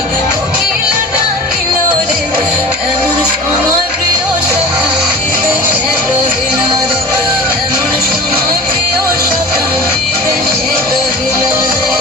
সখী কোকিল ডাকিল রে এমন সময় প্রিয় সখা বিদেশে রহিল রে এমন সময় প্রিয় সখা বিদেশে রহিল রে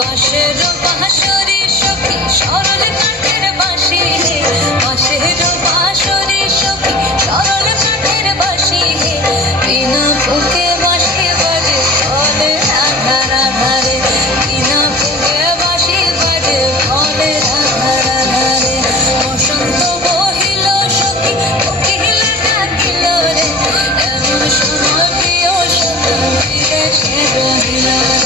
বাঁশের বাঁশরি সখী সরল কাঠের বাঁশি হে বাঁশের বাঁশরি সখী সরল কাঠের বাঁশি হে বিনা ফুঁকে বাঁশি বাজে ফলে আধার আধারে বিনা ফুঁকে বাঁশি বাজে ফলে আধার আধারে বসন্ত বহিল সখী কোকিল ডাকিল রে এমন সময় প্রিয় সখা বিদেশে রহিল